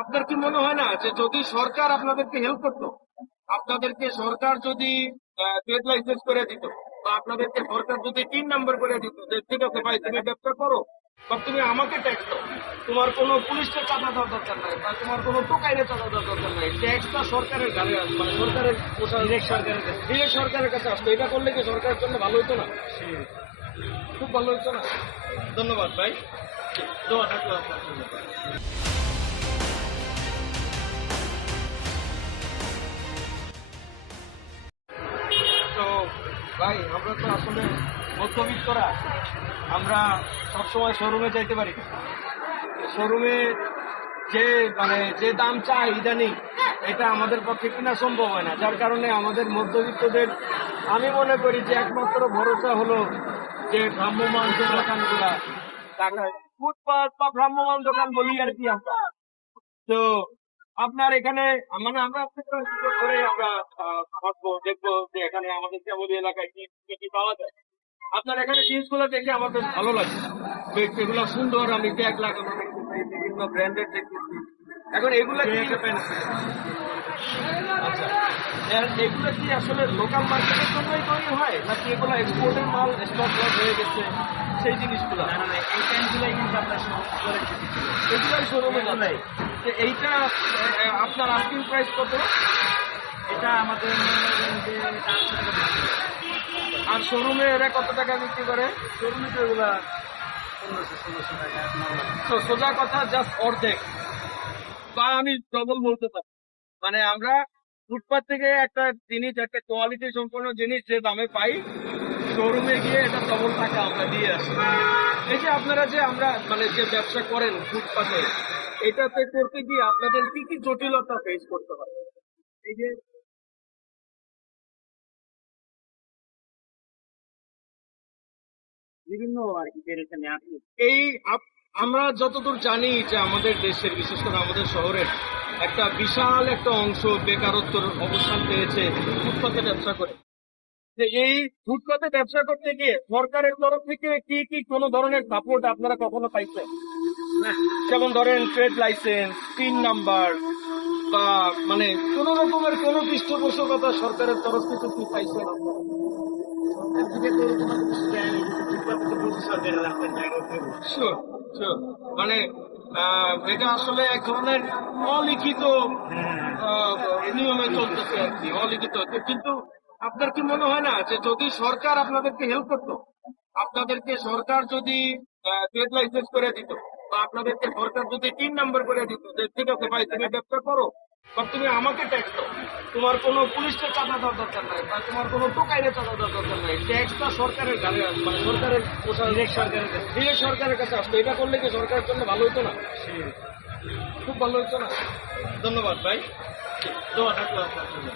আপনার কি মনে হয় না যে যদি সরকার আপনাদেরকে হেল্প করতো, আপনাদেরকে সরকার যদি ট্রেড লাইসেন্স করে দিত, বা আপনাদেরকে সরকার যদি 3 নম্বর করে দিত যে ঠিক আছে ভাই তুমি ব্যবসা করো, বা তুমি আমাকে ট্যাক্স দাও, তোমার কোনো পুলিশকে চাঁদা দেওয়ার দরকার নাই, বা তোমার কোনো টোকাইরে চাঁদা দেওয়ার দরকার নাই, ট্যাক্সটা সরকারের ঘাড়ে আসবে, মানে সরকারের ডিরেক্ট সরকারের কাছে আসতো। এটা করলে কি সরকারের জন্য ভালো হতো না? খুব ভালো হতো না? ধন্যবাদ ভাই, দোয়া থাকলো আপনার জন্য। তো ভাই আমরা তো আসলে মধ্যবিত্তরা, আমরা সবসময় শোরুমে যাইতে পারি না। শোরুমে যে যে দাম চাই ইদানিং, এটা আমাদের পক্ষে কিনা সম্ভব হয় না। যার কারণে আমাদের মধ্যবিত্তদের আমি মনে করি যে একমাত্র ভরসা হলো যে ভ্রাম্যমান যে দোকানগুলা, টাকায় ফুটপাত বা ভ্রাম্যমান দোকান বলি আর কি আমরা। তো আপনার এখানে মানে আমরা আপনাকে করে আমরা হাঁটবো, দেখবো যে এখানে আমাদের শ্যামলী এলাকায় কি কি কি পাওয়া যায়। আপনার এখানে জিনিসগুলো দেখে আমার বেশ ভালো লাগে, বেশ এগুলো সুন্দর, আমি ট্যাগ লাগানো দেখতেছি, বিভিন্ন ব্র্যান্ডের দেখতেছি। এখন এগুলা কি আচ্ছা, এগুলো কি আসলে লোকাল মার্কেটের জন্যই তৈরি হয়, নাকি এগুলো এক্সপোর্টের মাল স্টক লস হয়ে গেছে সেই জিনিসগুলো? এই প্যান্টগুলাই কিন্তু আপনার এগুলোই শোরুমে যাবে। এইটা আপনার আস্কিং প্রাইস কত? এটা আমাদের যে 400 টাকা বিক্রি করে। আর শোরুমে এরা কত টাকা বিক্রি করে? শোরুমে তো এগুলা 1500-1600 টাকা নর্মাল। তো সোজা কথা জাস্ট অর্ধেক, বা আমি ডবল বলতে পারি। মানে আমরা ফুটপাত থেকে একটা জিনিস, একটা কোয়ালিটি সম্পন্ন জিনিস যে দামে পাই, শোরুমে গিয়ে এটা ডবল টাকা আমরা দিয়ে আসি। এই যে আপনারা যে আমরা মানে যে ব্যবসা করেন ফুটপাতে, এটাতে করতে গিয়ে আপনাদের কি কি জটিলতা ফেস করতে হয়? এই যে বিভিন্ন আর কি পেরেছেন আপনি। এই আমরা যতদূর জানি যে আমাদের দেশের, বিশেষ করে আমাদের শহরের একটা বিশাল একটা অংশ বেকারত্বের অবস্থান পেয়েছে ফুটপাতে ব্যবসা করে। যে এই ফুটপাতে ব্যবসা করতে গিয়ে সরকারের তরফ থেকে কি কি কোনো ধরনের সাপোর্ট আপনারা কখনো পাইছেন? না, যেমন ধরেন ট্রেড লাইসেন্স, 3 নাম্বার, বা মানে কোন রকমের কোন পৃষ্ঠপোষকতা সরকারের তরফ থেকে কি পাইছেন আপনারা? সরকার থেকে তো কোনো কিছু দেয়নি, কিন্তু ফুটপাতে তো বলছে সরকারের রাস্তায় জায়গা দেবে। Sure, sure. মানে এটা আসলে এক ধরনের অলিখিত আহ, নিয়মে চলতেছে আর কি, অলিখিত। কিন্তু আপনার কি মনে হয় না যে যদি সরকার আপনাদেরকে হেল্প করতো, আপনাদেরকে সরকার যদি ট্রেড লাইসেন্স করে দিত, বা আপনাদেরকে সরকার যদি 3 নম্বর করে দিত যে ঠিক আছে ভাই তুমি ব্যবসা করো, বা তুমি আমাকে ট্যাক্স দাও, তোমার কোনো পুলিশকে চাঁদা দেওয়ার দরকার নাই, বা তোমার কোনো টোকাইরে চাঁদা দেওয়ার দরকার নাই, ট্যাক্সটা সরকারের ঘাড়ে আসবে, মানে সরকারের ডিরেক্ট সরকারের কাছে আসতো। এটা করলে কি সরকারের জন্য ভালো হতো না? খুব ভালো হতো না? ধন্যবাদ ভাই, দোয়া থাকলো আপনার জন্য।